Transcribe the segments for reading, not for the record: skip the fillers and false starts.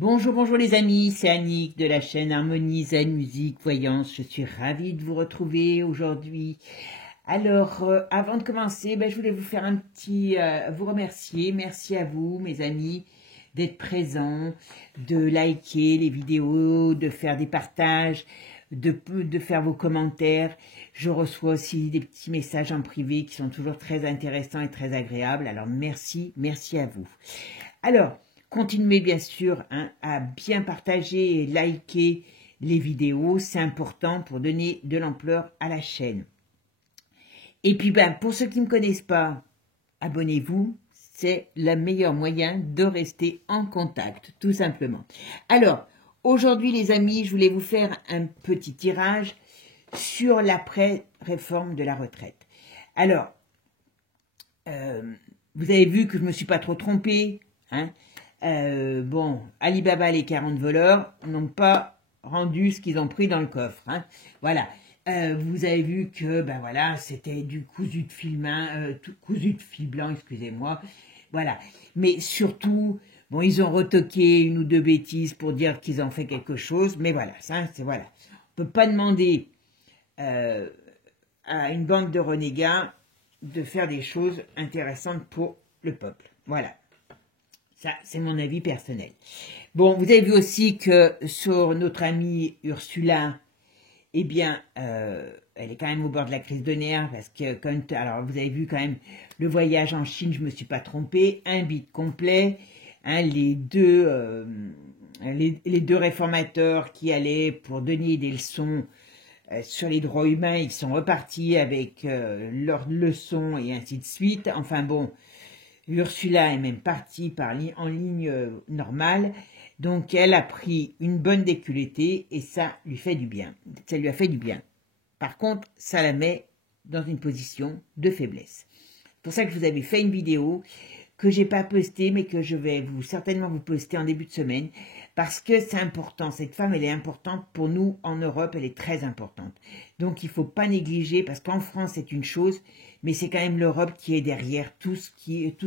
Bonjour, bonjour les amis, c'est Annick de la chaîne Harmonie Zen Musique Voyance. Je suis ravie de vous retrouver aujourd'hui. Alors, avant de commencer, je voulais vous faire un petit, vous remercier. Merci à vous, mes amis, d'être présents, de liker les vidéos, de faire des partages, de faire vos commentaires. Je reçois aussi des petits messages en privé qui sont toujours très intéressants et très agréables. Alors, merci à vous. Alors, continuez bien sûr à bien partager et liker les vidéos, c'est important pour donner de l'ampleur à la chaîne. Et puis pour ceux qui ne me connaissent pas, abonnez-vous, c'est le meilleur moyen de rester en contact, tout simplement. Alors, aujourd'hui les amis, je voulais vous faire un petit tirage sur l'après-réforme de la retraite. Alors, vous avez vu que je ne me suis pas trop trompée, hein. Alibaba, les 40 voleurs n'ont pas rendu ce qu'ils ont pris dans le coffre, hein. Voilà. Vous avez vu que, c'était du cousu de fil cousu de fil blanc, excusez-moi. Voilà. Mais surtout, ils ont retoqué une ou deux bêtises pour dire qu'ils ont fait quelque chose, mais voilà, voilà. On peut pas demander à une bande de renégats de faire des choses intéressantes pour le peuple. Voilà. Ça, c'est mon avis personnel. Bon, vous avez vu aussi que sur notre amie Ursula, eh bien, elle est quand même au bord de la crise de nerfs parce que, alors vous avez vu quand même le voyage en Chine, je me suis pas trompée, un bid complet, hein, les deux réformateurs qui allaient pour donner des leçons sur les droits humains, ils sont repartis avec leurs leçons et ainsi de suite. Enfin bon. Ursula est même partie en ligne normale, donc elle a pris une bonne déculottée et ça lui fait du bien. Ça lui a fait du bien. Par contre, ça la met dans une position de faiblesse. C'est pour ça que je vous avais fait une vidéo que j'ai pas postée, mais que je vais certainement vous poster en début de semaine, parce que c'est important. Cette femme, elle est importante pour nous en Europe, elle est très importante. Donc il faut pas négliger, parce qu'en France c'est une chose, mais c'est quand même l'Europe qui est derrière tout ce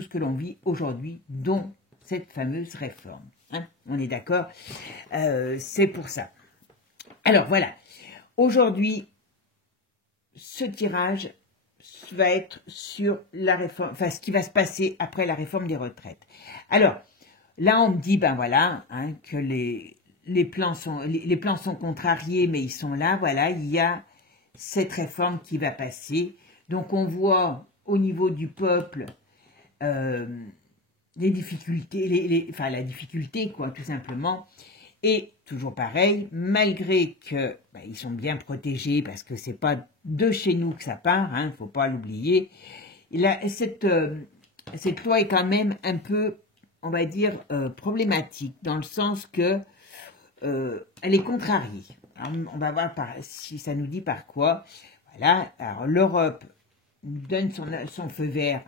que l'on vit aujourd'hui, dont cette fameuse réforme. Hein, on est d'accord, c'est pour ça. Alors voilà, aujourd'hui, ce tirage va être sur la réforme, ce qui va se passer après la réforme des retraites. Alors, là, on me dit, que les plans sont contrariés, mais ils sont là, voilà, il y a cette réforme qui va passer. Donc, on voit au niveau du peuple les difficultés, la difficulté, quoi, tout simplement. Et toujours pareil, malgré que ils sont bien protégés parce que c'est pas de chez nous que ça part, hein, faut pas l'oublier. Cette loi est quand même un peu, on va dire, problématique dans le sens que elle est contrariée. Alors, on va voir si ça nous dit par quoi. Voilà. Alors l'Europe nous donne son feu vert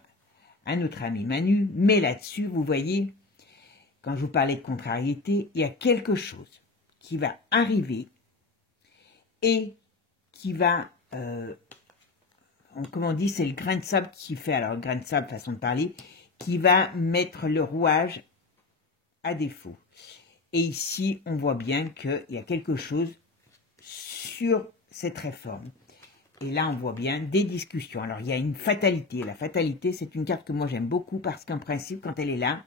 à notre ami Manu, mais là-dessus, vous voyez. Quand je vous parlais de contrariété, il y a quelque chose qui va arriver et qui va, comme on dit, c'est le grain de sable qui fait, alors le grain de sable, façon de parler, qui va mettre le rouage à défaut. Et ici, on voit bien qu'il y a quelque chose sur cette réforme. Et là, on voit bien des discussions. Alors, il y a une fatalité. La fatalité, c'est une carte que moi, j'aime beaucoup parce qu'en principe, quand elle est là,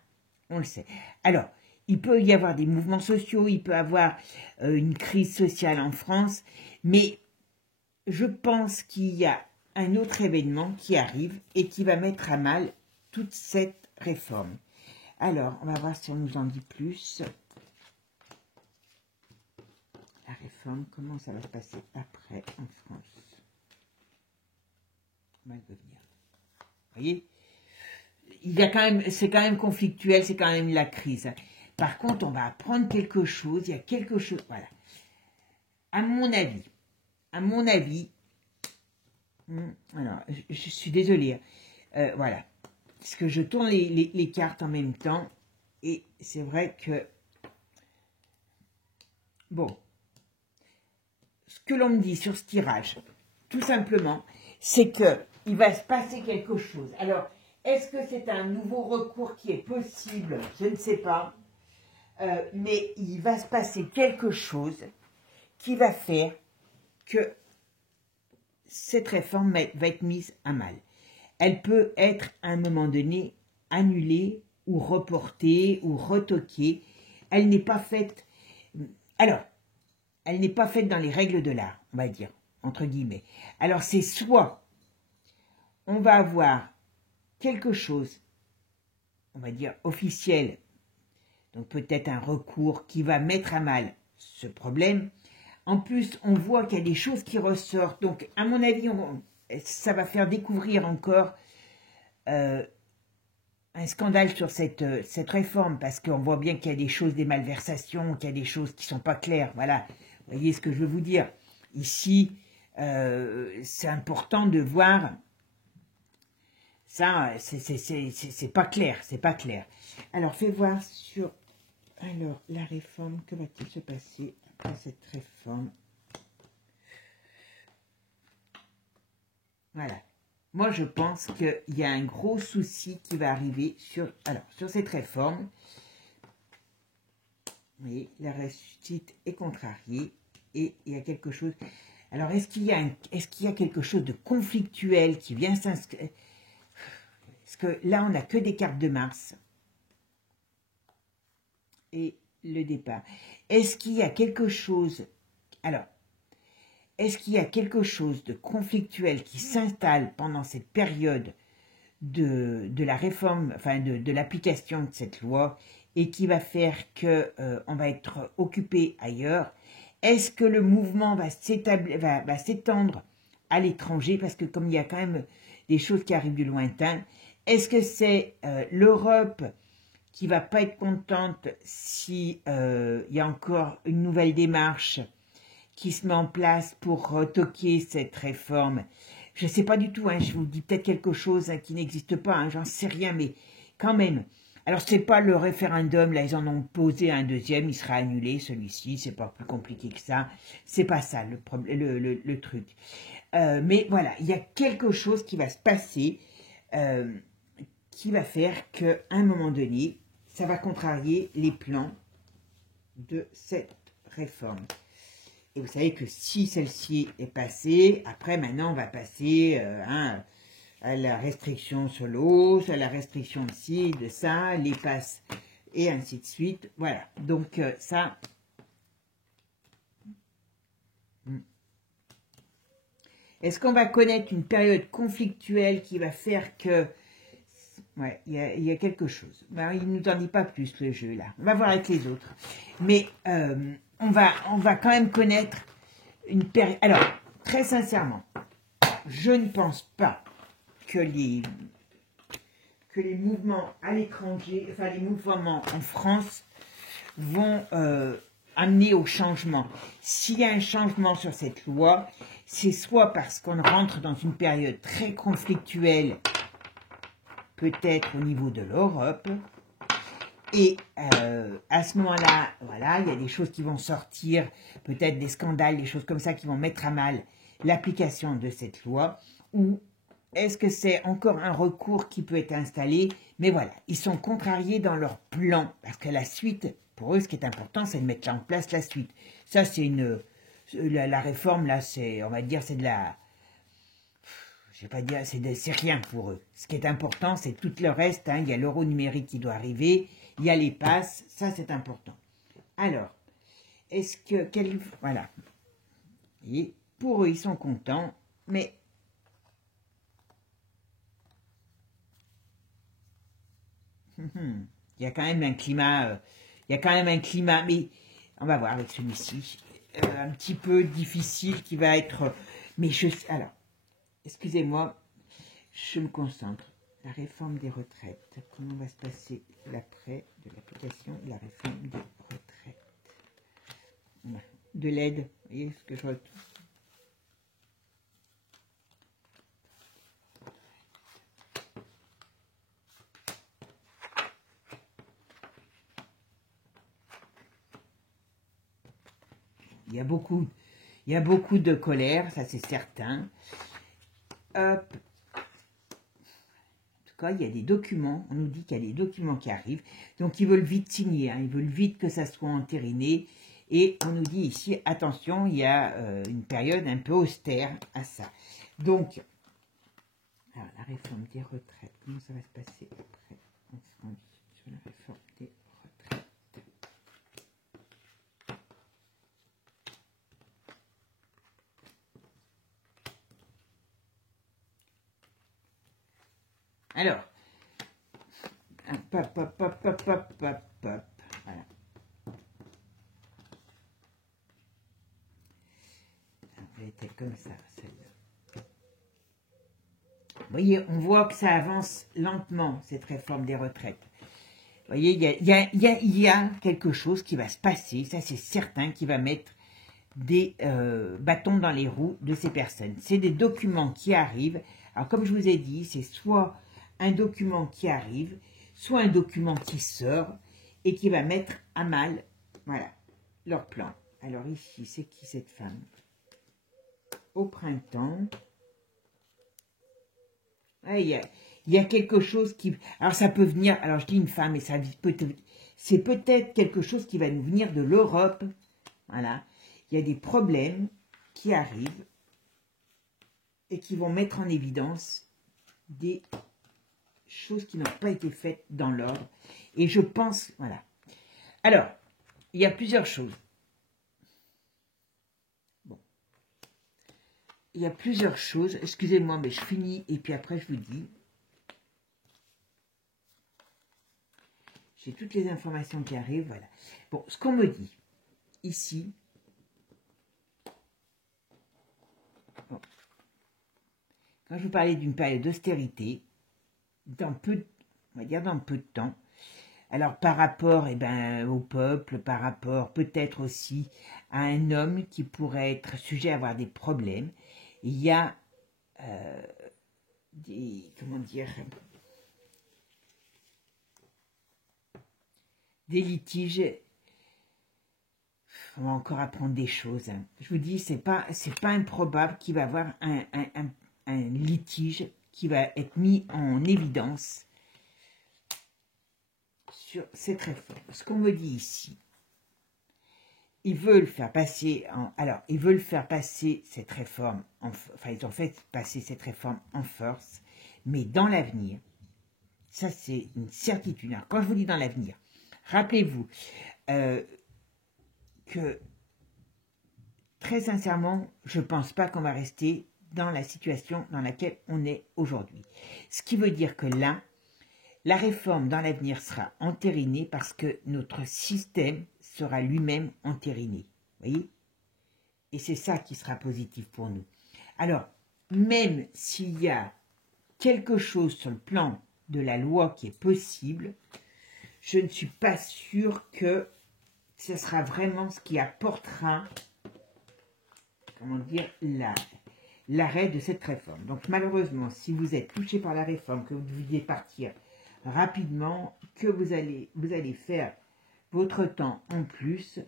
on le sait. Alors, il peut y avoir des mouvements sociaux, il peut y avoir une crise sociale en France, mais je pense qu'il y a un autre événement qui arrive et qui va mettre à mal toute cette réforme. Alors, on va voir si on nous en dit plus. La réforme, comment ça va se passer après en France? Mal de venir. Vous voyez? C'est quand même conflictuel, c'est quand même la crise. Par contre, on va apprendre quelque chose, il y a quelque chose, voilà. À mon avis, alors, je suis désolée, voilà. Parce que je tourne les cartes en même temps, et c'est vrai que, bon, ce que l'on me dit sur ce tirage, tout simplement, c'est que il va se passer quelque chose. Alors, est-ce que c'est un nouveau recours qui est possible? Je ne sais pas. Mais il va se passer quelque chose qui va faire que cette réforme va être mise à mal. Elle peut être à un moment donné annulée ou reportée ou retoquée. Elle n'est pas faite... Alors, elle n'est pas faite dans les règles de l'art, on va dire, entre guillemets. Alors, c'est soit on va avoir quelque chose, on va dire, officiel, donc peut-être un recours qui va mettre à mal ce problème. En plus, on voit qu'il y a des choses qui ressortent. Donc, à mon avis, ça va faire découvrir encore un scandale sur cette réforme, parce qu'on voit bien qu'il y a des choses, des malversations, qu'il y a des choses qui ne sont pas claires. Voilà, vous voyez ce que je veux vous dire. Ici, c'est important de voir ça, c'est pas clair, c'est pas clair. Alors, fais voir sur la réforme, que va-t-il se passer après cette réforme? Voilà. Moi, je pense qu'il y a un gros souci qui va arriver sur cette réforme. Vous voyez, la réussite est contrariée et il y a quelque chose... Alors, est-ce qu'il y a quelque chose de conflictuel qui vient s'inscrire? Parce que là, on n'a que des cartes de Mars. Et le départ. Est-ce qu'il y a quelque chose... Alors, est-ce qu'il y a quelque chose de conflictuel qui s'installe pendant cette période de la réforme, enfin de l'application de cette loi, et qui va faire que on va être occupé ailleurs? Est-ce que le mouvement va s'étendre à l'étranger? Parce que comme il y a quand même des choses qui arrivent du lointain, est-ce que c'est l'Europe qui va pas être contente si il y a encore une nouvelle démarche qui se met en place pour retoquer cette réforme? Je ne sais pas du tout, hein, je vous dis peut-être quelque chose qui n'existe pas, hein, j'en sais rien, mais quand même. Alors, c'est pas le référendum, là, ils en ont posé un deuxième, il sera annulé, celui-ci, c'est pas plus compliqué que ça. C'est pas ça, le truc. Mais voilà, il y a quelque chose qui va se passer, qui va faire qu'à un moment donné, ça va contrarier les plans de cette réforme. Et vous savez que si celle-ci est passée, après maintenant on va passer à la restriction sur l'eau, à la restriction de ci, de ça, les passes et ainsi de suite. Voilà, donc ça... Est-ce qu'on va connaître une période conflictuelle qui va faire que... Ouais, il y a quelque chose. Ben, il ne nous en dit pas plus, le jeu, là. On va voir avec les autres. Mais on va quand même connaître une période... Alors, très sincèrement, je ne pense pas que les mouvements à l'étranger, enfin les mouvements en France, vont amener au changement. S'il y a un changement sur cette loi, c'est soit parce qu'on rentre dans une période très conflictuelle, peut-être au niveau de l'Europe, et à ce moment-là, voilà, il y a des choses qui vont sortir, peut-être des scandales, des choses comme ça qui vont mettre à mal l'application de cette loi, ou est-ce que c'est encore un recours qui peut être installé? Mais voilà, ils sont contrariés dans leur plan, parce que la suite, pour eux, ce qui est important, c'est de mettre en place la suite. Ça, c'est la réforme, là, c'est, on va dire, c'est de la... Je vais pas dire, c'est rien pour eux. Ce qui est important, c'est tout le reste. Hein. Il y a l'euro numérique qui doit arriver, il y a les passes, ça c'est important. Alors, est-ce que... Voilà. Vous voyez, pour eux, ils sont contents, mais... Il y a quand même un climat... mais on va voir avec celui-ci. Un petit peu difficile qui va être... Mais alors, excusez-moi, je me concentre. La réforme des retraites. Comment va se passer l'après de l'application de la réforme des retraites? De l'aide, vous voyez ce que je retrouve. Il y a beaucoup de colère, ça c'est certain. Hop. tout cas, il y a des documents, on nous dit qu'il y a des documents qui arrivent, donc ils veulent vite signer, hein, ils veulent vite que ça soit entériné, et on nous dit ici, attention, il y a une période un peu austère à ça. Donc, alors, la réforme des retraites, comment ça va se passer après? On se rend sur la réforme des retraites. Alors, hop, hop, hop, hop, hop, hop, hop, voilà. Elle était comme ça, celle-là. Vous voyez, on voit que ça avance lentement, cette réforme des retraites. Vous voyez, il y a quelque chose qui va se passer, ça c'est certain, qui va mettre des bâtons dans les roues de ces personnes. C'est des documents qui arrivent. Alors, comme je vous ai dit, c'est soit un document qui arrive, soit un document qui sort et qui va mettre à mal, voilà, leur plan. Alors ici, c'est qui cette femme? Au printemps. Ouais, il y a quelque chose qui... Alors ça peut venir, alors je dis une femme, et ça c'est peut-être quelque chose qui va nous venir de l'Europe. Voilà. Il y a des problèmes qui arrivent et qui vont mettre en évidence des choses qui n'ont pas été faites dans l'ordre. Et je pense, voilà. Alors, il y a plusieurs choses. Bon. Il y a plusieurs choses. Excusez-moi, mais je finis et puis après je vous dis. J'ai toutes les informations qui arrivent, voilà. Bon, ce qu'on me dit, ici, bon. Quand je vous parlais d'une période d'austérité, on va dire dans peu de temps, alors par rapport au peuple, par rapport peut-être aussi à un homme qui pourrait être sujet à avoir des problèmes, il y a des, comment dire, des litiges. On va encore apprendre des choses. Hein. Je vous dis, c'est pas improbable qu'il va y avoir un litige qui va être mis en évidence sur cette réforme. Ce qu'on me dit ici, ils veulent faire passer, ils veulent faire passer cette réforme, enfin ils ont fait passer cette réforme en force, mais dans l'avenir, ça c'est une certitude. Alors, quand je vous dis dans l'avenir, rappelez-vous que très sincèrement, je ne pense pas qu'on va rester dans la situation dans laquelle on est aujourd'hui. Ce qui veut dire que là, la réforme dans l'avenir sera entérinée parce que notre système sera lui-même entériné. Vous voyez? Et c'est ça qui sera positif pour nous. Alors, même s'il y a quelque chose sur le plan de la loi qui est possible, je ne suis pas sûre que ce sera vraiment ce qui apportera, comment dire, l'arrêt de cette réforme. Donc malheureusement, si vous êtes touché par la réforme, que vous deviez partir rapidement, que vous allez faire votre temps en plus,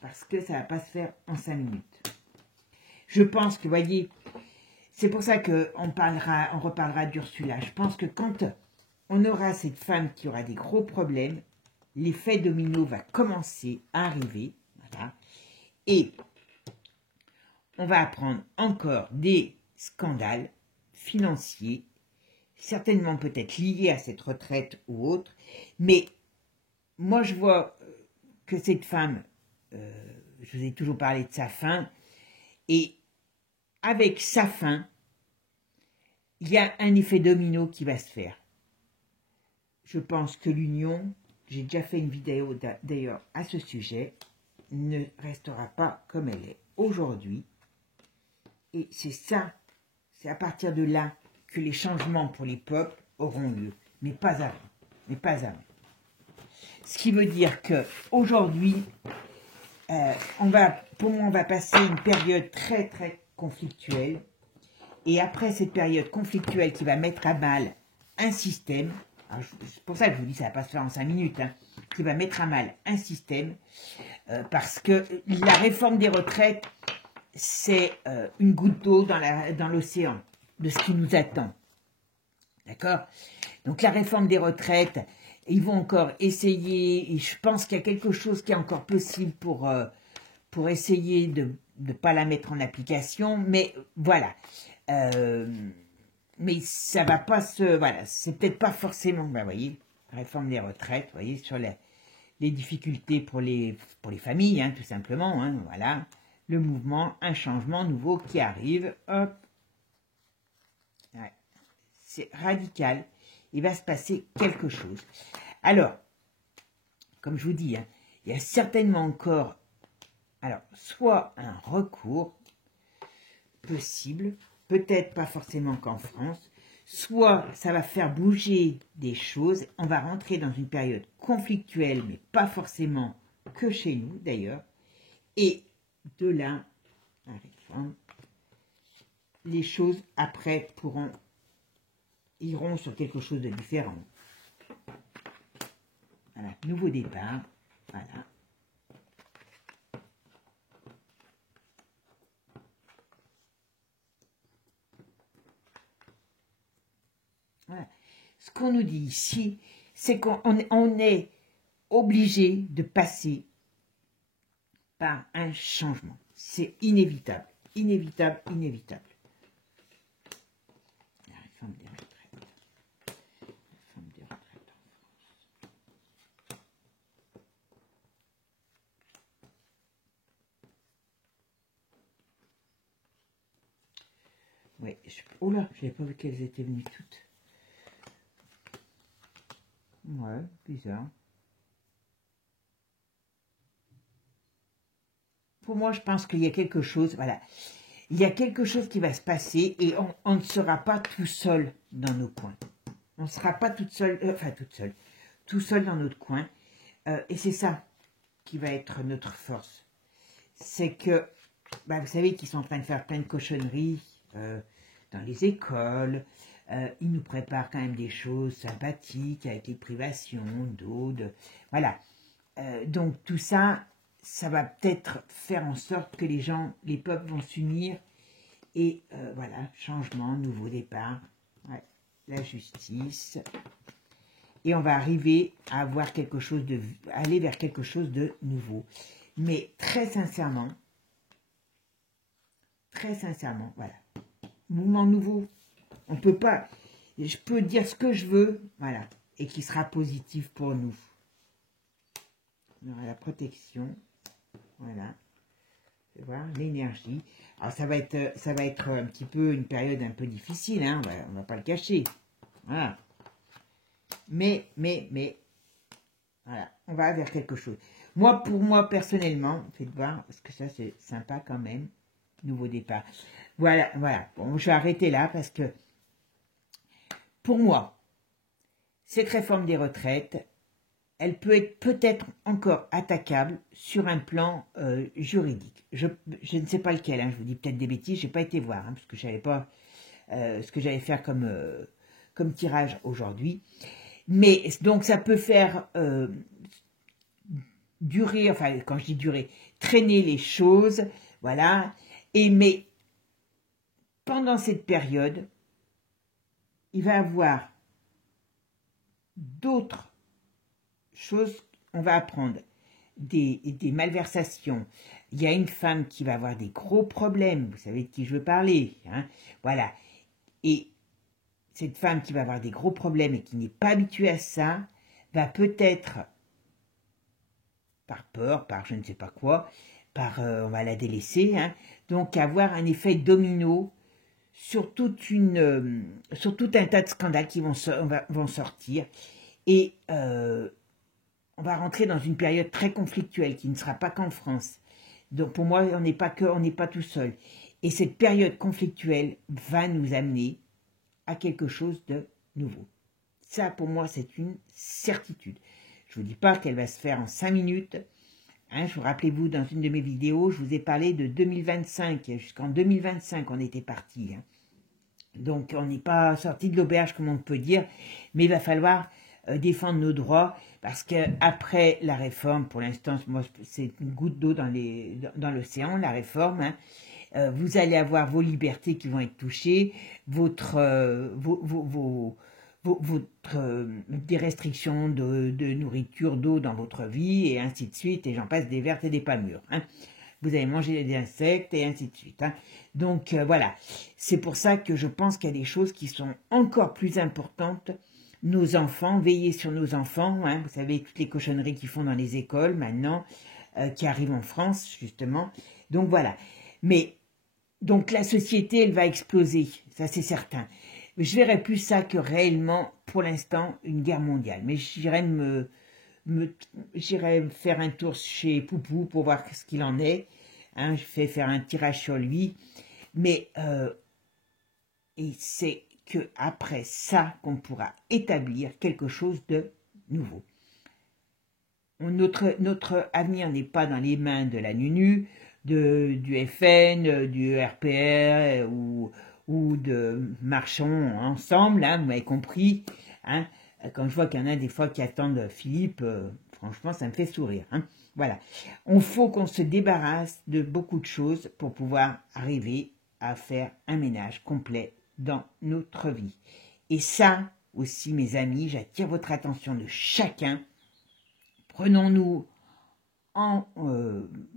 parce que ça ne va pas se faire en 5 minutes. Je pense que, vous voyez, c'est pour ça qu'on reparlera d'Ursula. Je pense que quand on aura cette femme qui aura des gros problèmes, l'effet domino va commencer à arriver, voilà, et on va apprendre encore des scandales financiers, certainement peut-être liés à cette retraite ou autre, mais moi je vois que cette femme, je vous ai toujours parlé de sa fin, et avec sa fin, il y a un effet domino qui va se faire. Je pense que l'union, j'ai déjà fait une vidéo d'ailleurs à ce sujet, ne restera pas comme elle est aujourd'hui. Et c'est ça, c'est à partir de là que les changements pour les peuples auront lieu, mais pas avant, mais pas avant. Ce qui veut dire que aujourd'hui, pour moi, on va passer une période très très conflictuelle, et après cette période conflictuelle qui va mettre à mal un système, c'est pour ça que je vous dis ça va pas se faire en 5 minutes, hein, qui va mettre à mal un système, parce que la réforme des retraites, c'est une goutte d'eau dans l'océan de ce qui nous attend. D'accord? Donc la réforme des retraites, ils vont encore essayer, et je pense qu'il y a quelque chose qui est encore possible pour essayer de ne pas la mettre en application, mais voilà. Mais ça va pas se... Voilà, c'est peut-être pas forcément... Ben, vous voyez, réforme des retraites, vous voyez, sur les difficultés pour les familles, hein, tout simplement, hein, voilà. Le mouvement, un changement nouveau qui arrive, hop. Ouais, c'est radical, il va se passer quelque chose. Alors, comme je vous dis, hein, il y a certainement encore, alors, soit un recours possible, peut-être pas forcément qu'en France, soit ça va faire bouger des choses, on va rentrer dans une période conflictuelle, mais pas forcément que chez nous d'ailleurs, et de là, les choses après iront sur quelque chose de différent. Voilà, nouveau départ, voilà. Voilà. Ce qu'on nous dit ici, c'est qu'on est obligé de passer par un changement. C'est inévitable, inévitable, inévitable. La réforme des retraites. La réforme des retraites en France. Oui, oh là, je n'avais pas vu qu'elles étaient venues toutes. Ouais, bizarre. Pour moi, je pense qu'il y a quelque chose, voilà, il y a quelque chose qui va se passer et on ne sera pas tout seul dans nos coins. On ne sera pas toute seule, tout seul dans notre coin. Et c'est ça qui va être notre force. C'est que, bah, vous savez qu'ils sont en train de faire plein de cochonneries dans les écoles. Ils nous préparent quand même des choses sympathiques avec les privations d'eau, voilà. Donc tout ça, ça va peut-être faire en sorte que les peuples vont s'unir et voilà, changement, nouveau départ, ouais, la justice, et on va arriver à avoir quelque chose aller vers quelque chose de nouveau. Mais très sincèrement, voilà, mouvement nouveau, on peut pas, je peux dire ce que je veux, voilà, et qui sera positif pour nous. On aura la protection. Voilà, vous voir l'énergie. Alors ça va être un petit peu une période un peu difficile, hein, on va pas le cacher. Voilà. Mais, voilà, on va vers quelque chose. Moi, pour moi, personnellement, faites voir, parce que ça, c'est sympa quand même. Nouveau départ. Voilà. Bon, je vais arrêter là, parce que, pour moi, cette réforme des retraites, elle peut être peut-être encore attaquable sur un plan juridique. Je ne sais pas lequel, hein, je vous dis peut-être des bêtises, je n'ai pas été voir, hein, parce que je ne savais pas ce que j'allais faire comme tirage aujourd'hui. Mais donc ça peut faire durer, enfin quand je dis durer, traîner les choses, voilà. Mais pendant cette période, il va y avoir d'autres choses, on va apprendre des malversations. Il y a une femme qui va avoir des gros problèmes, vous savez de qui je veux parler, hein, voilà. Et cette femme qui va avoir des gros problèmes et qui n'est pas habituée à ça, va peut-être, par peur, par je ne sais pas quoi, on va la délaisser, hein, donc avoir un effet domino sur tout un tas de scandales qui vont sortir. Et on va rentrer dans une période très conflictuelle qui ne sera pas qu'en France. Donc pour moi, on n'est pas tout seul. Et cette période conflictuelle va nous amener à quelque chose de nouveau. Ça, pour moi, c'est une certitude. Je ne vous dis pas qu'elle va se faire en 5 minutes. Hein, rappelez-vous, dans une de mes vidéos, je vous ai parlé de 2025. Jusqu'en 2025, on était parti. Hein. Donc, on n'est pas sorti de l'auberge, comme on peut dire. Mais il va falloir défendre nos droits, parce qu'après la réforme, pour l'instant, moi, c'est une goutte d'eau dans l'océan, la réforme, hein. Vous allez avoir vos libertés qui vont être touchées, vos des restrictions de nourriture, d'eau dans votre vie, et ainsi de suite, et j'en passe des vertes et des pas mûres. Hein. Vous avez mangé des insectes, et ainsi de suite. Hein. Donc voilà, c'est pour ça que je pense qu'il y a des choses qui sont encore plus importantes. Nos enfants, veiller sur nos enfants, hein, vous savez, toutes les cochonneries qu'ils font dans les écoles maintenant, qui arrivent en France, justement. Donc voilà. Mais, donc la société, elle va exploser, ça c'est certain. Mais je verrais plus ça que réellement, pour l'instant, une guerre mondiale. Mais j'irai faire un tour chez Poupou pour voir ce qu'il en est. Hein, je fais faire un tirage sur lui. Mais et c'est que après ça qu'on pourra établir quelque chose de nouveau. Notre avenir n'est pas dans les mains de la NUNU, du FN, du RPR ou de marchons ensemble, hein, vous m'avez compris. Hein, quand je vois qu'il y en a des fois qui attendent Philippe, franchement, ça me fait sourire. Hein, voilà. Il faut qu'on se débarrasse de beaucoup de choses pour pouvoir arriver à faire un ménage complet dans notre vie. Et ça aussi, mes amis, j'attire votre attention de chacun. Prenons-nous en,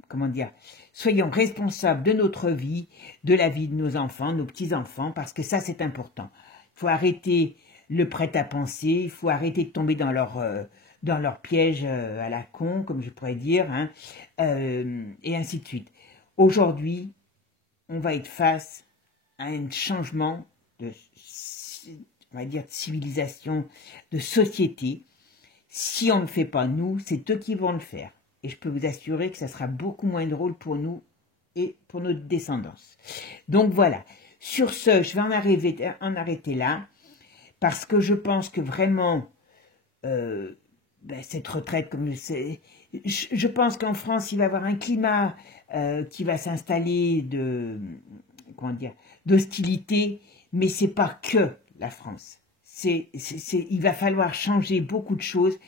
comment dire, soyons responsables de notre vie, de la vie de nos enfants, nos petits-enfants, parce que ça, c'est important. Il faut arrêter le prêt-à-penser, il faut arrêter de tomber dans leur piège à la con, comme je pourrais dire, hein, et ainsi de suite. Aujourd'hui, on va être face à un changement de, on va dire, de civilisation, de société. Si on ne le fait pas nous, c'est eux qui vont le faire. Et je peux vous assurer que ça sera beaucoup moins drôle pour nous et pour notre descendance. Donc voilà. Sur ce, je vais en arrêter là, parce que je pense que vraiment, cette retraite, comme je pense qu'en France, il va y avoir un climat qui va s'installer d'hostilité, mais c'est pas que la France. Il va falloir changer beaucoup de choses.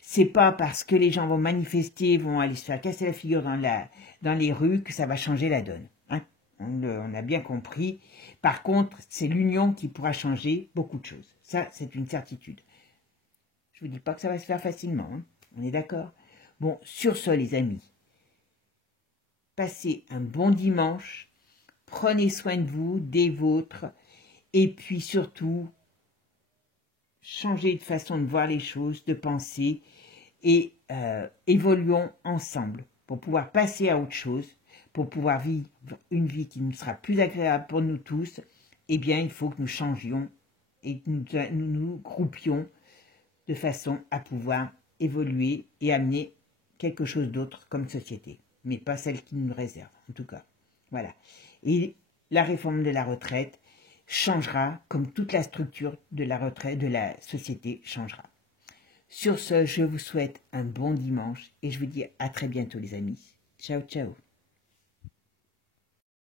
C'est pas parce que les gens vont manifester, vont aller se faire casser la figure dans les rues que ça va changer la donne. Hein, on a bien compris. Par contre, c'est l'union qui pourra changer beaucoup de choses. Ça, c'est une certitude. Je vous dis pas que ça va se faire facilement. Hein, on est d'accord? Bon, sur ce, les amis, passez un bon dimanche. Prenez soin de vous, des vôtres. Et puis surtout, changer de façon de voir les choses, de penser, et évoluons ensemble pour pouvoir passer à autre chose, pour pouvoir vivre une vie qui nous sera plus agréable pour nous tous. Eh bien, il faut que nous changions et que nous groupions de façon à pouvoir évoluer et amener quelque chose d'autre comme société, mais pas celle qui nous réserve, en tout cas. Voilà. Et la réforme de la retraite changera, comme toute la structure de la retraite, de la société changera. Sur ce, je vous souhaite un bon dimanche et je vous dis à très bientôt les amis. Ciao, ciao.